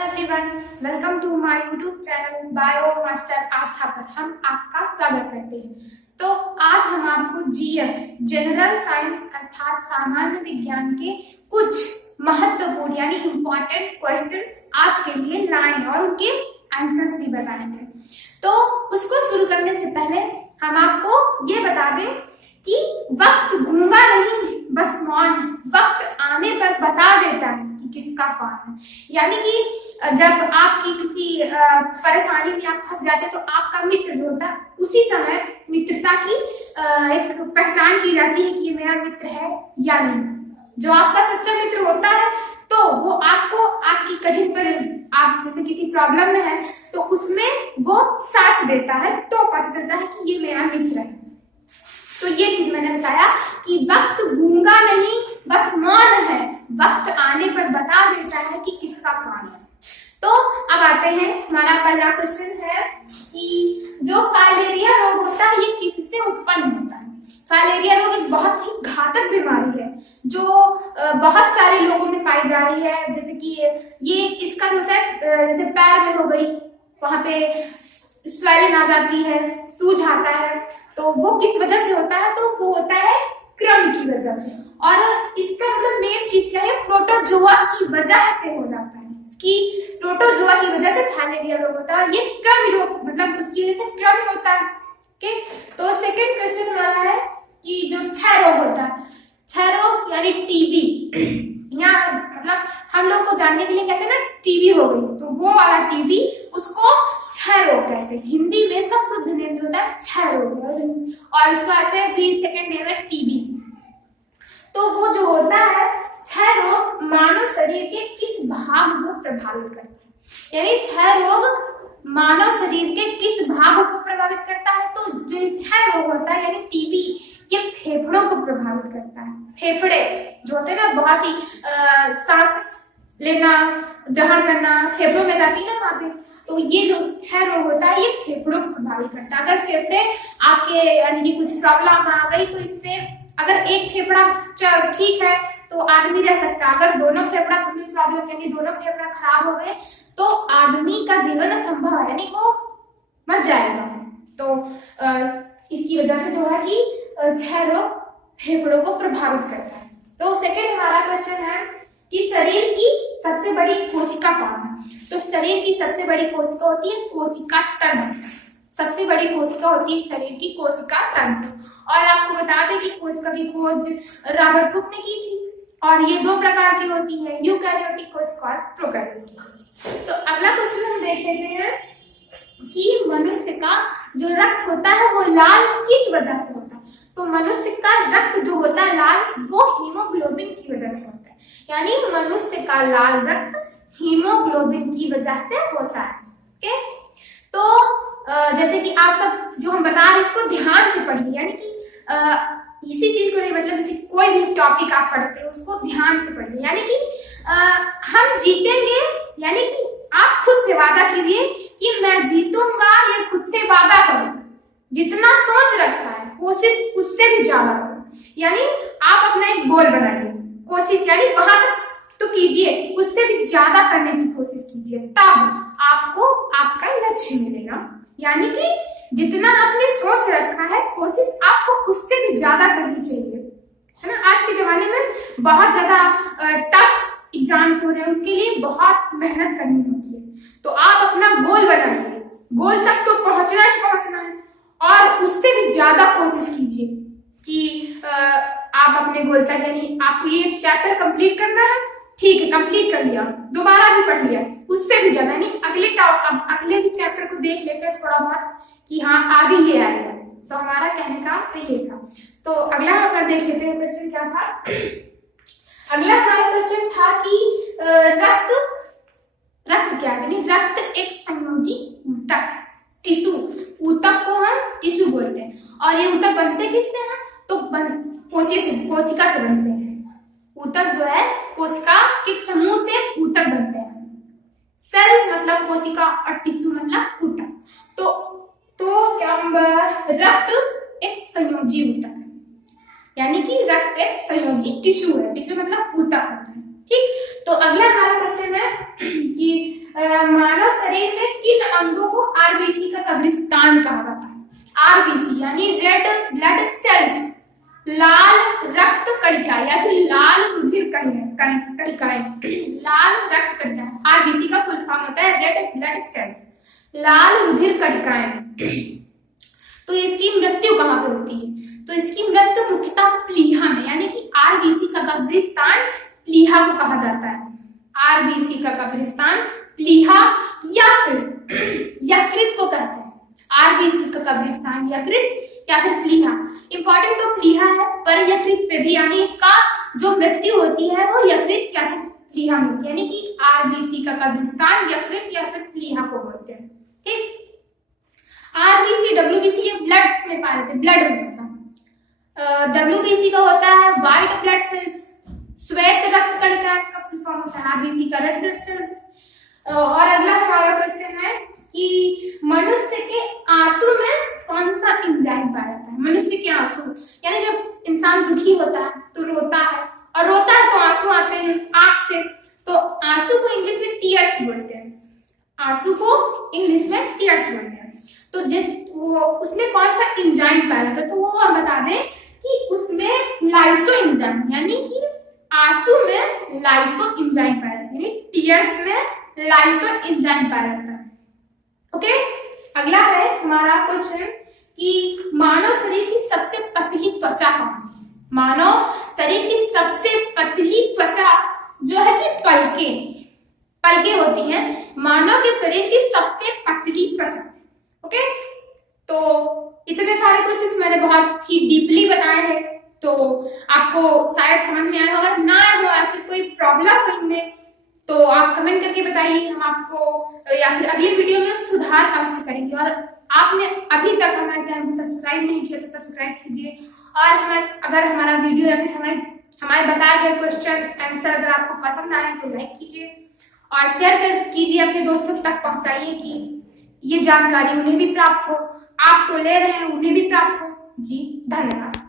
Hello everyone, welcome to my YouTube channel bio master Aastha पर हम आपका स्वागत करते हैं। तो आज हम आपको जीएस जनरल साइंस अर्थात सामान्य विज्ञान के कुछ महत्वपूर्ण यानी इम्पोर्टेंट क्वेश्चंस आपके लिए लाए और उनके आंसर्स भी बताएंगे। तो उसको शुरू करने से पहले हम आपको ये बता दें कि वक्त गूंगा नहीं बस मौन, वक्त आने पर बता देता है कि किसका कौन है। यानी कि जब आपकी किसी परेशानी में आप फंस जाते तो आपका मित्र जो होता है उसी समय मित्रता की एक पहचान की जाती है कि ये मेरा मित्र है या नहीं। जो आपका सच्चा मित्र होता है तो वो आपको आपकी कठिन पर आप जैसे किसी प्रॉब्लम में है तो उसमें वो साथ देता है, तो पता चलता है कि ये मेरा मित्र है। तो ये चीज मैंने बताया कि वक्त गूंगा नहीं बस मौन है, वक्त आने पर बता देता है कि किसका कौन है। तो अब आते हैं, हमारा पहला क्वेश्चन है कि जो फाइलेरिया रोग होता है ये किससे उत्पन्न होता है। फाइलेरिया रोग एक बहुत ही घातक बीमारी है जो बहुत सारे लोगों में पाई जा रही है। जैसे कि ये इसका जो होता है जैसे पैर में हो गई, वहां पे स्वेलिंग आ जाती है, सूज आता है, तो वो किस वजह से होता है? तो वो होता है कृमि की वजह से। और इसका मतलब मेन चीज क्या है? प्रोटोजोआ की वजह से हो जाता है। इसकी प्रोटोजोआ की वजह से फाइलेरिया रोग होता है। ये कृमि रोग मतलब उसकी वजह से कृमि होता है। ओके, तो सेकंड क्वेश्चन हमारा है कि जो क्षय रोग होता है, क्षय रोग यानी टीबी, यहाँ मतलब हम लोग को जानने के लिए कहते हैं ना टीबी हो गई, तो वो वाला टीबी उसको क्षय रोग कहते हैं। हिंदी में इसका शुद्ध नेम जो होता है क्षय रोग है और इसको ऐसे भी सेकंड नेम है टीबी। तो वो जो होता है क्षय रोग मानव शरीर के किस भाग को प्रभावित करता है? यानी क्षय रोग मानव शरीर के किस भाग को प्रभावित करता है? तो जो क्षय रोग होता है यानी टीबी ये फेफड़ों को प्रभावित करता है। फेफड़े जो होते हैं ना, बहुत ही सांस लेना ग्रहण करना फेफड़ों में जाती है ना वहां पे, तो ये जो क्षय रोग होता है ये फेफड़ों को प्रभावित करता है। अगर फेफड़े आपके यानी कि कुछ प्रॉब्लम आ गई तो इससे अगर एक फेफड़ा ठीक है तो आदमी रह सकता है, अगर दोनों फेफड़ा प्रॉब्लम यानी दोनों फेफड़ा खराब हो गए तो आदमी का जीवन असंभव है, यानी वो मर जाएगा। तो इसकी वजह से जो है कि क्षय रोग फेफड़ों को प्रभावित करता है। तो सेकंड हमारा क्वेश्चन है कि शरीर की सबसे बड़ी कोशिका कौन है? तो शरीर की सबसे बड़ी कोशिका होती है कोशिका तंत्र। सबसे बड़ी कोशिका होती है शरीर की कोशिका तंत्र। और आपको बता दें कि कोशिका की खोज रॉबर्ट हुक ने की थी और ये दो प्रकार की होती है, यूकैरियोटिक कोशिका और प्रोकैरियोटिक कोशिका। तो अगला क्वेश्चन हम देख लेते हैं कि मनुष्य का जो रक्त होता है वो लाल किस वजह से होता है? तो मनुष्य का रक्त जो होता है लाल वो हीमोग्लोबिन की वजह से होता है। यानी मनुष्य का लाल रक्त हीमोग्लोबिन की वजह से होता है। ओके, तो जैसे कि आप सब जो हम बता रहे हैं इसको ध्यान से पढ़िए, यानी कि इसी चीज को नहीं, मतलब जैसे कोई भी टॉपिक आप पढ़ते हो उसको ध्यान से पढ़िए। यानी कि हम जीतेंगे, यानी कि आप खुद से वादा कीजिए कि मैं जीतूंगा, ये खुद से वादा करो। जितना सोच रखा है कोशिश उससे भी ज्यादा करो। यानी आप अपना एक गोल बनाइए, कोशिश यानी वहां तक तो कीजिए, उससे भी ज्यादा करने की कोशिश कीजिए, तब आपको आपका लक्ष्य मिलेगा। यानी कि जितना आपने सोच रखा है कोशिश आपको उससे भी ज्यादा करनी चाहिए, है ना। आज के जमाने में बहुत ज्यादा टफ एग्जाम्स हो रहे हैं, उसके लिए बहुत मेहनत करनी होती है। तो आप अपना गोल बनाइए, गोल तक तो पहुंचना ही पहुंचना है और उससे भी ज्यादा कोशिश कीजिए कि आप अपने गोल तक, यानी आपको ये चैप्टर कंप्लीट करना है, ठीक है कंप्लीट कर लिया, दोबारा भी पढ़ लिया, उससे भी ज्यादा, यानी अगले भी चैप्टर को देख लेते हैं थोड़ा बहुत कि हाँ आगे ये आएगा। तो हमारा कहने का सही था। तो अगला हम अपना देख लेते हैं क्वेश्चन क्या था। अगला हमारा क्वेश्चन था कि रक्त क्या है? यानी रक्त एक संयोजी ऊतक, टिश्यू, ऊतक को हम टिश्यू बोलते हैं। और ये ऊतक बनते किससे हैं? तो कोशिका से बनते हैं। ऊतक जो है कोशिका के समूह से ऊतक बनते हैं। सेल मतलब कोशिका और टिश्यू मतलब ऊतक। तो क्या रक्त एक संयोजी ऊतक है, यानी कि रक्त एक संयोजी टिश्यू है। टिश्यू मतलब ऊतक होता है, ठीक, तो अगला हमारा क्वेश्चन है कि मानव शरीर में किन अंगों को आरबीसी का कब्रिस्तान कहा जाता है। आरबीसी यानी रेड ब्लड सेल्स, लाल रक्त कणिकाएं या फिर लाल रुधिर कणिकाएं, लाल रक्त कणिकाएं। आरबीसी का फुल फॉर्म होता है रेड ब्लड सेल्स, लाल रुधिर कणिकाएं। तो इसकी मृत्यु कहाँ पर होती है? तो इसकी मृत्यु मुख्यतः प्लीहा में, यानी कि आरबीसी का कब्रिस्तान प्लीहा को कहा जाता है। आरबीसी का कब्रिस्तान प्लीहा या फिर यकृत को कहते हैं। आरबीसी का कब्रिस्तान यकृत या फिर प्लीहा। इंपॉर्टेंट तो प्लीहा है, पर यकृत पे भी, यानी इसका जो मृत्यु होती है वो यकृत या फिर प्लीहा में होती है, यानी कि आरबीसी का कब्रिस्तान यकृत या फिर प्लीहा को बोलते हैं। ठीक, आरबीसी डब्ल्यूबीसी ये ब्लड में पाए जाते हैं, ब्लड में। डब्ल्यूबीसी का होता है व्हाइट ब्लड सेल्स, श्वेत रक्त कणिका इसका फुल फॉर्म होता है। आरबीसी का रेड ब्लड सेल्स। और अगला हमारा क्वेश्चन है कि मनुष्य के आंसू में कौन सा एंजाइम पाया जाता है? मनुष्य के आंसू, यानी जब इंसान दुखी होता है तो रोता है, और रोता है तो आंसू आते हैं आंख से, तो आंसू को इंग्लिश में टीयर्स बोलते हैं। आंसू को इंग्लिश में टीयर्स बोलते हैं। तो वो उसमें कौन सा एंजाइम पाया जाता है? तो वो हम बता दें कि उसमें लाइसो एंजाइम, यानी कि आंसू में लाइसो एंजाइम पाया जाता है, यानी टीयर्स में लाइसो एंजाइम पाया जाता है। ओके, अगला है हमारा क्वेश्चन कि मानव शरीर की सबसे पतली त्वचा कौन सी है? मानव शरीर की सबसे पतली त्वचा जो है कि पलके होती हैं। मानव के शरीर की सबसे पतली त्वचा। ओके, तो इतने सारे क्वेश्चन मैंने बहुत ही डीपली बताए हैं, तो आपको शायद समझ में आया होगा। ना आया हो या फिर कोई प्रॉब्लम हो इनमें तो आप कमेंट करके बताइए, हम आपको या फिर अगली वीडियो में सुधार अवश्य करेंगे। और आपने अभी तक हमारे चैनल को सब्सक्राइब नहीं किया तो सब्सक्राइब कीजिए। और अगर हमारा वीडियो या फिर हमारे बताए गए क्वेश्चन आंसर अगर आपको पसंद आए तो लाइक कीजिए और शेयर कीजिए, अपने दोस्तों तक पहुंचाइए कि ये जानकारी उन्हें भी प्राप्त हो। आप तो ले रहे हैं, उन्हें भी प्राप्त हो। जी धन्यवाद।